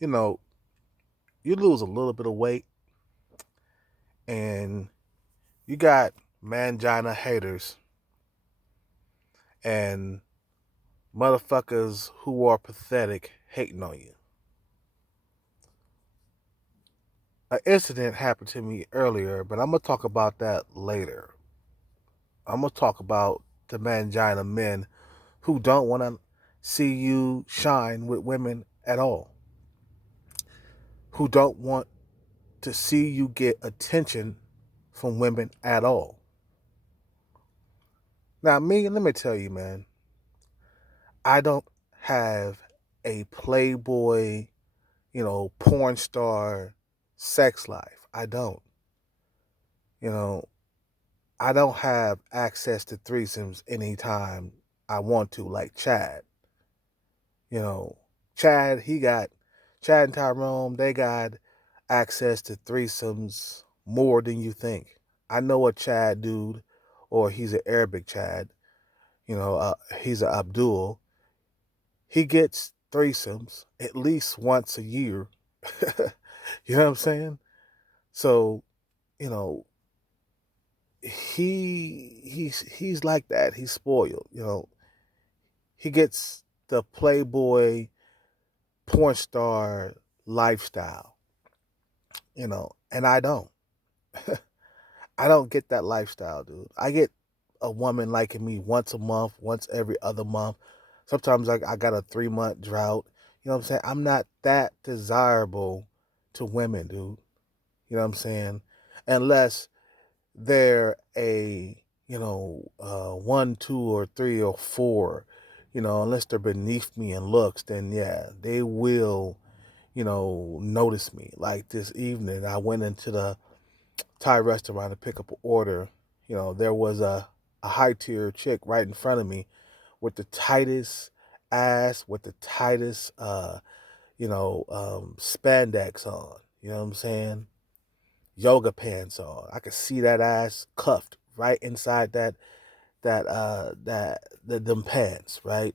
you know, you lose a little bit of weight and you got mangina haters and motherfuckers who are pathetic hating on you. An incident happened to me earlier, but I'm gonna talk about that later. I'm gonna talk about the mangina men who don't want to see you shine with women at all, who don't want to see you get attention from women at all. Now, me, let me tell you, man, I don't have a playboy, porn star sex life. I don't. You know, I don't have access to threesomes anytime I want to, like Chad. You know, Chad, Chad and Tyrone, they got access to threesomes more than you think. I know a Chad dude, or he's an Arabic Chad, he's an Abdul. He gets threesomes at least once a year. You know what I'm saying? So, you know, he's like that. He's spoiled, He gets the playboy porn star lifestyle, and I don't. I don't get that lifestyle, dude. I get a woman liking me once a month, once every other month. Sometimes I got a 3-month drought. You know what I'm saying? I'm not that desirable to women, dude. You know what I'm saying? Unless they're a, one, two, or three, or four, unless they're beneath me in looks, then yeah, they will, notice me. Like this evening, I went into the Thai restaurant to pick up an order. There was a high tier chick right in front of me with the tightest ass, with the tightest, spandex on. You know what I'm saying? Yoga pants on. I could see that ass cuffed right inside them pants, right?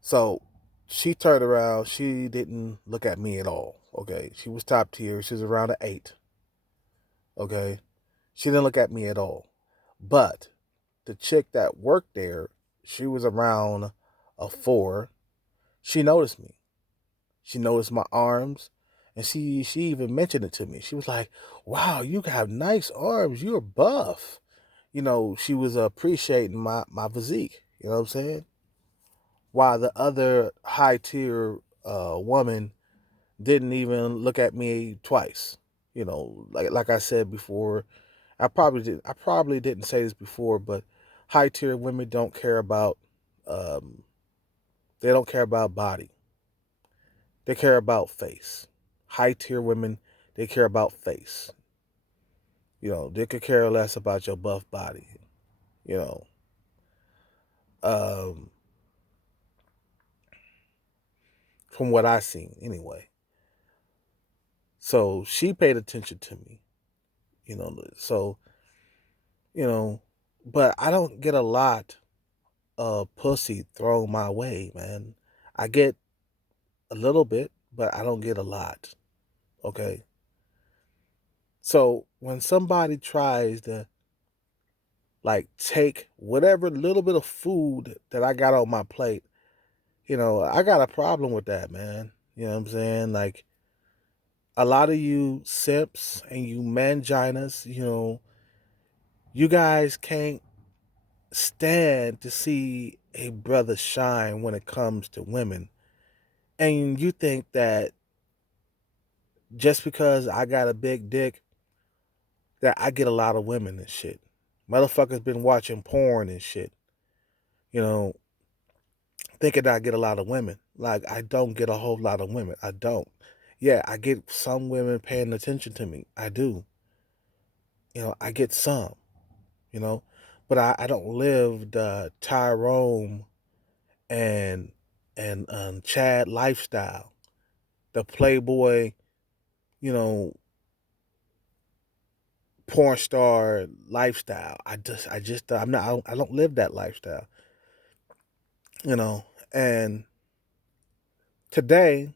So she turned around. She didn't look at me at all. Okay, she was top tier. She was around an 8. Okay, she didn't look at me at all. But the chick that worked there, she was around a 4. She noticed me. She noticed my arms, and she even mentioned it to me. She was like, "Wow, you have nice arms. You're buff." She was appreciating my physique. You know what I'm saying? While the other high tier woman didn't even look at me twice. Like I said before, I probably didn't say this before, but high tier women don't care about um they don't care about body. They care about face. High tier women, they care about face. They could care less about your buff body. You know. Um from what I seen anyway. So she paid attention to me, so, you know, but I don't get a lot of pussy thrown my way, man. I get a little bit, but I don't get a lot. Okay. So when somebody tries to like take whatever little bit of food that I got on my plate, I got a problem with that, man. You know what I'm saying? Like a lot of you simps and you manginas, you guys can't stand to see a brother shine when it comes to women. And you think that just because I got a big dick, that I get a lot of women and shit. Motherfuckers been watching porn and shit, you know, thinking that I get a lot of women. Like, I don't get a whole lot of women. I don't. Yeah, I get some women paying attention to me. I do. I get some, you know, but I don't live the Tyrone and Chad lifestyle, the Playboy, you know, porn star lifestyle. I don't live that lifestyle, you know. And Today,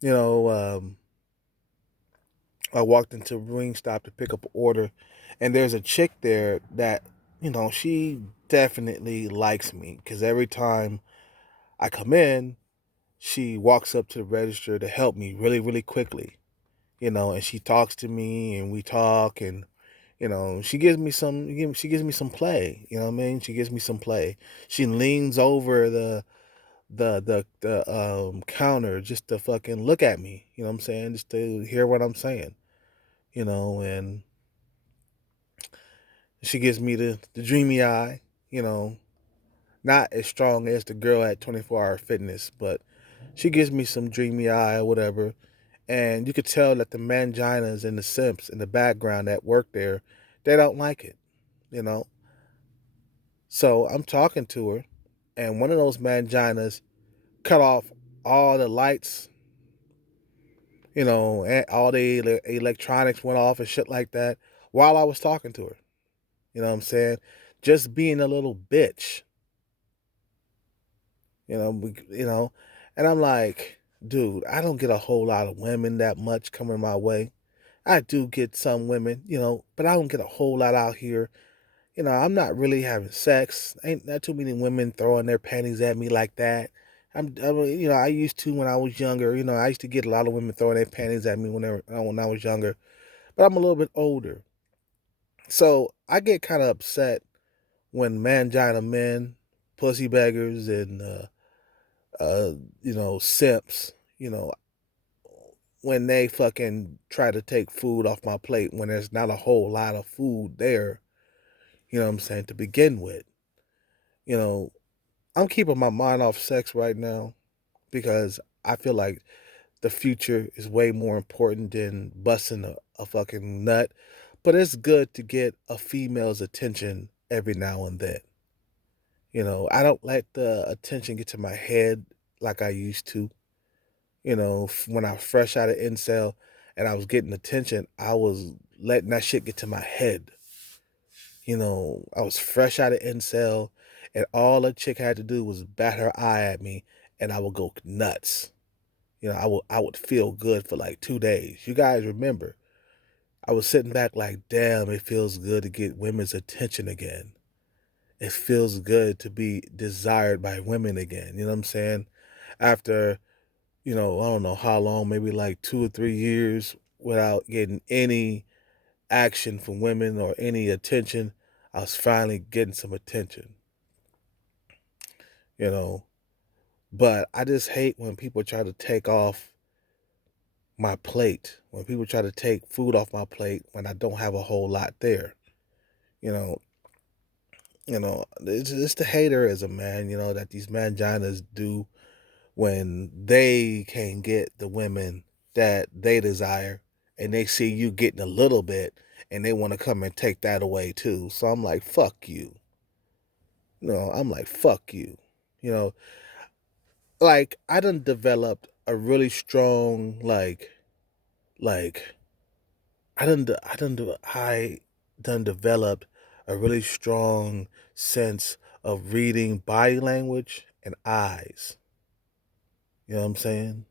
you know, I walked into Wingstop to pick up an order, and there's a chick there that, she definitely likes me because every time I come in, she walks up to the register to help me really, really quickly, and she talks to me and we talk and she gives me some play, you know what I mean? She gives me some play. She leans over the counter just to fucking look at me, you know what I'm saying? Just to hear what I'm saying, and she gives me the dreamy eye, you know, not as strong as the girl at 24-hour fitness, but she gives me some dreamy eye or whatever. And you could tell that the manginas and the simps in the background that work there, they don't like it, you know. So I'm talking to her, and one of those manginas cut off all the lights, and all the electronics went off and shit like that while I was talking to her. You know what I'm saying? Just being a little bitch, And I'm like, dude, I don't get a whole lot of women that much coming my way. I do get some women, but I don't get a whole lot out here. I'm not really having sex. Ain't not too many women throwing their panties at me like that. I used to when I was younger. I used to get a lot of women throwing their panties at me when I was younger. But I'm a little bit older, so I get kind of upset when mangina men, pussy beggars, and simps, when they fucking try to take food off my plate when there's not a whole lot of food there. You know what I'm saying? To begin with, you know, I'm keeping my mind off sex right now because I feel like the future is way more important than busting a fucking nut. But it's good to get a female's attention every now and then. I don't let the attention get to my head like I used to. When I was fresh out of incel and I was getting attention, I was letting that shit get to my head. I was fresh out of incel, and all a chick had to do was bat her eye at me, and I would go nuts. I would feel good for like 2 days. You guys remember? I was sitting back like, damn, it feels good to get women's attention again. It feels good to be desired by women again. You know what I'm saying? After, I don't know how long, maybe like 2 or 3 years without getting any action from women or any attention, I was finally getting some attention, you know. But I just hate when people try to take off my plate, when people try to take food off my plate when I don't have a whole lot there. You know, it's the haterism, man, that these manginas do when they can get the women that they desire and they see you getting a little bit and they want to come and take that away too. So I'm like, fuck you. I'm like, fuck you. You know, like I done developed a really strong like I done developed a really strong sense of reading body language and eyes. You know what I'm saying?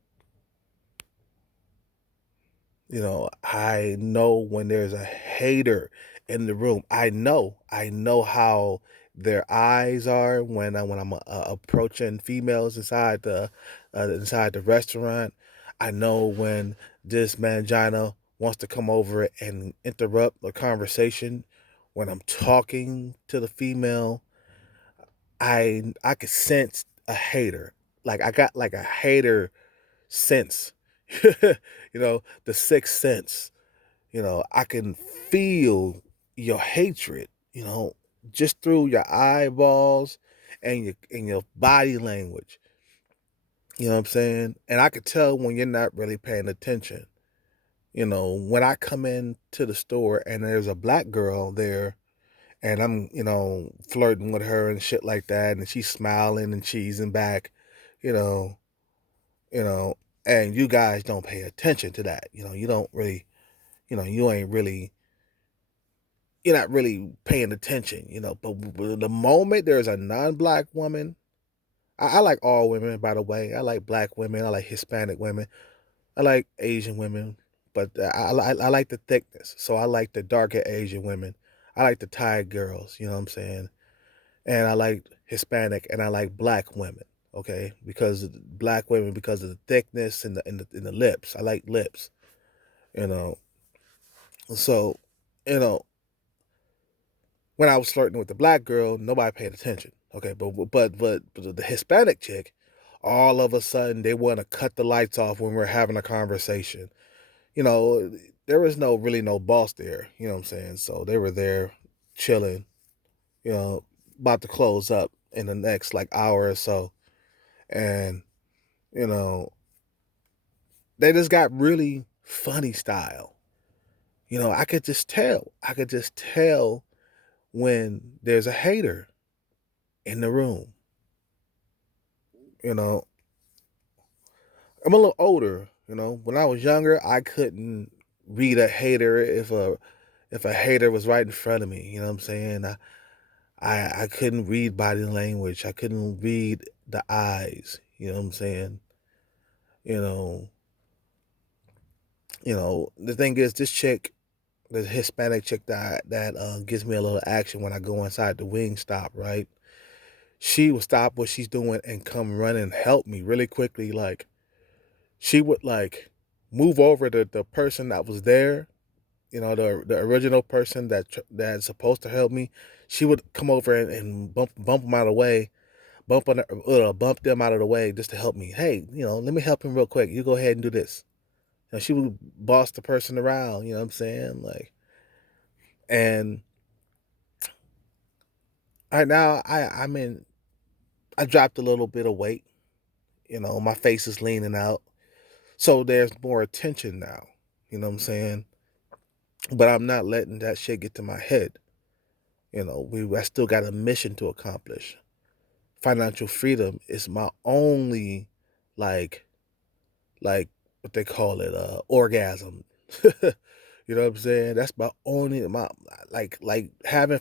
I know when there's a hater in the room. I know how their eyes are when I'm approaching females inside the restaurant. I know when this mangina wants to come over and interrupt the conversation when I'm talking to the female. I could sense a hater. Like I got like a hater sense. The sixth sense. I can feel your hatred, just through your eyeballs and your body language. You know what I'm saying? And I could tell when you're not really paying attention. When I come into the store and there's a black girl there and I'm, flirting with her and shit like that, and she's smiling and cheesing back, you know, you know, and you guys don't pay attention to that. You don't really, you ain't really, you're not really paying attention, but the moment there's a non-black woman I like all women, by the way. I like black women. I like Hispanic women. I like Asian women, but I like the thickness. So I like the darker Asian women. I like the Thai girls. You know what I'm saying? And I like Hispanic and I like black women. Okay, because black women because of the thickness and the lips. I like lips. You know, so you know when I was flirting with the black girl, nobody paid attention. Okay, but the Hispanic chick, all of a sudden they want to cut the lights off when we're having a conversation. You know, there was no boss there. You know what I'm saying? So they were there chilling. You know, about to close up in the next like hour or so, and you know they just got really funny style. You know, I could just tell. I could just tell when there's a hater in the room. You know, I'm a little older. You know, when I was younger, I couldn't read a hater if a hater was right in front of me. You know what I'm saying? I couldn't read body language. I couldn't read the eyes. You know what I'm saying? You know, the thing is, this chick, the Hispanic chick that gives me a little action when I go inside the wing stop, right? She would stop what she's doing and come running and help me really quickly. Like she would like move over to the person that was there, the original person that's supposed to help me. She would come over and bump them out of the way, bump them out of the way just to help me. Hey, let me help him real quick. You go ahead and do this. She would boss the person around. You know what I'm saying? Like, and right now I dropped a little bit of weight. My face is leaning out, so there's more attention now. You know what I'm saying? But I'm not letting that shit get to my head. I still got a mission to accomplish. Financial freedom is my only, like like what they call it, orgasm. You know what I'm saying? That's my only my like having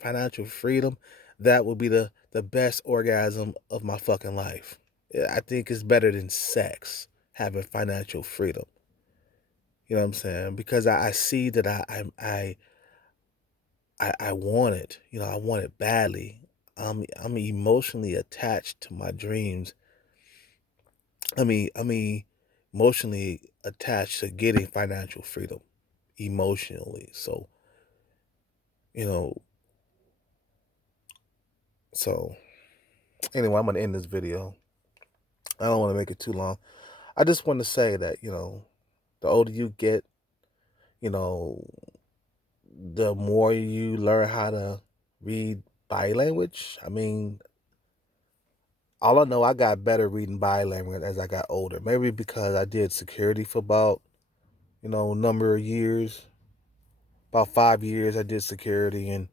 financial freedom. That would be the best orgasm of my fucking life. Yeah, I think it's better than sex having financial freedom. You know what I'm saying? Because I see that I want it. I want it badly. I'm emotionally attached to my dreams. I mean, emotionally attached to getting financial freedom, emotionally. So you know, so anyway, I'm gonna end this video. I don't want to make it too long. I just want to say that the older you get, you know, the more you learn how to read body language. I mean, all I know, I got better reading body language as I got older. Maybe because I did security for about, number of years. About 5 years I did security, and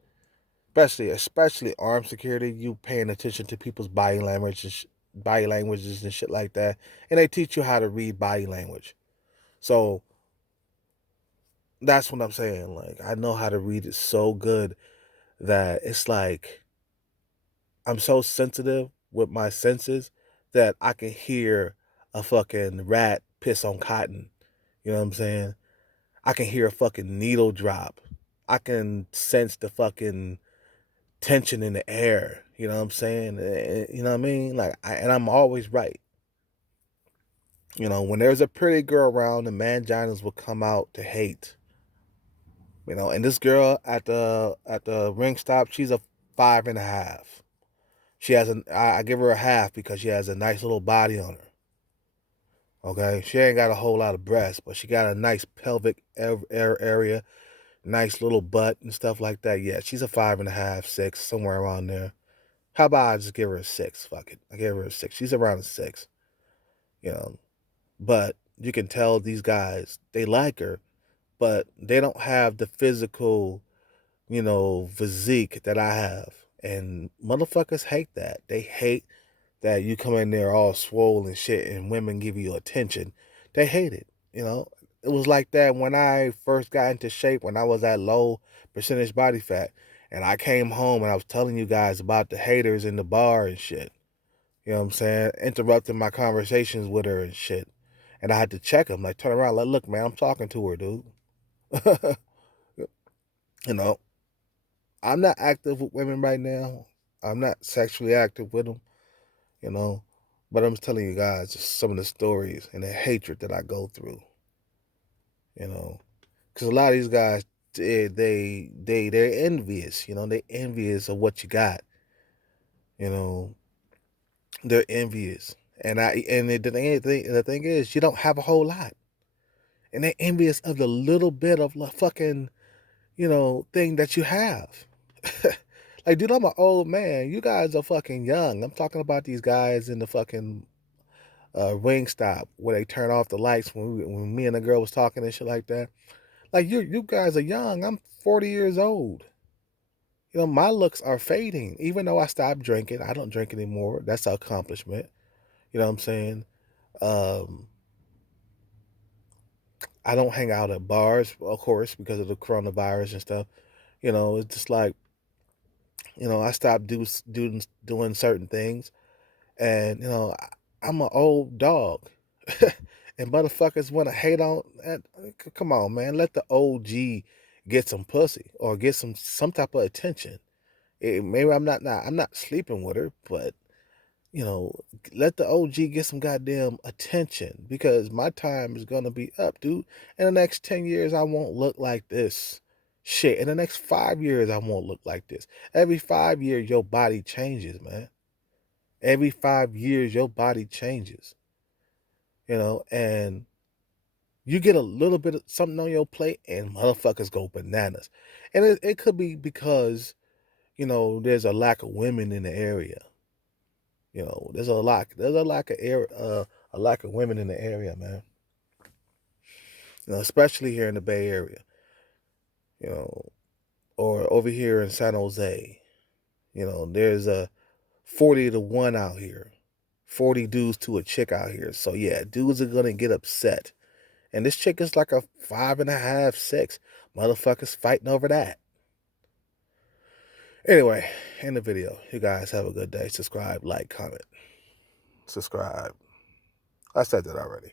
especially armed security, you paying attention to people's body languages and shit like that. And they teach you how to read body language. So that's what I'm saying. Like, I know how to read it so good that it's like I'm so sensitive with my senses that I can hear a fucking rat piss on cotton. You know what I'm saying? I can hear a fucking needle drop. I can sense the fucking tension in the air. You know what I'm saying? You know what I mean? Like, and I'm always right. When there's a pretty girl around, the manginas will come out to hate. And this girl at the ring stop, she's a 5.5. She has I give her a half because she has a nice little body on her. Okay, she ain't got a whole lot of breasts, but she got a nice pelvic area, nice little butt and stuff like that. Yeah, she's a 5.5, 6, somewhere around there. How about I just give her a 6? Fuck it, I give her a 6. She's around a 6, you know. But you can tell these guys, they like her, but they don't have the physical, physique that I have. And motherfuckers hate that. They hate that you come in there all swole and shit and women give you attention. They hate it. It was like that when I first got into shape, when I was at low percentage body fat. And I came home and I was telling you guys about the haters in the bar and shit. You know what I'm saying? Interrupting my conversations with her and shit. And I had to check him, like turn around, like, look, man, I'm talking to her, dude. You know, I'm not active with women right now. I'm not sexually active with them, you know. But I'm telling you guys just some of the stories and the hatred that I go through, you know. Because a lot of these guys, they're envious, you know. They're envious of what you got, you know. They're envious, the thing is, you don't have a whole lot, and they're envious of the little bit of fucking, thing that you have. Like, dude, I'm an old man. You guys are fucking young. I'm talking about these guys in the fucking ring stop where they turn off the lights when me and the girl was talking and shit like that. Like, you guys are young. I'm 40 years old. My looks are fading. Even though I stopped drinking, I don't drink anymore. That's an accomplishment. You know what I'm saying? Um, I don't hang out at bars, of course, because of the coronavirus and stuff. It's just like, I stopped doing certain things, and I'm an old dog, and motherfuckers want to hate on. Come on, man, let the OG get some pussy or get some type of attention. Maybe I'm not sleeping with her, but you know, let the OG get some goddamn attention because my time is gonna be up, dude. In the next 10 years, I won't look like this. Shit, in the next 5 years, I won't look like this. Every 5 years, your body changes, man. Every 5 years, your body changes, and you get a little bit of something on your plate and motherfuckers go bananas. And it could be because, there's a lack of women in the area. There's a lack of women in the area, man. Especially here in the Bay Area, you know, or over here in San Jose. There's a 40 to 1 out here. 40 dudes to a chick out here. So yeah, dudes are gonna get upset. And this chick is like a 5.5, 6. Motherfuckers fighting over that. Anyway, in the video. You guys have a good day. Subscribe, like, comment. Subscribe. I said that already.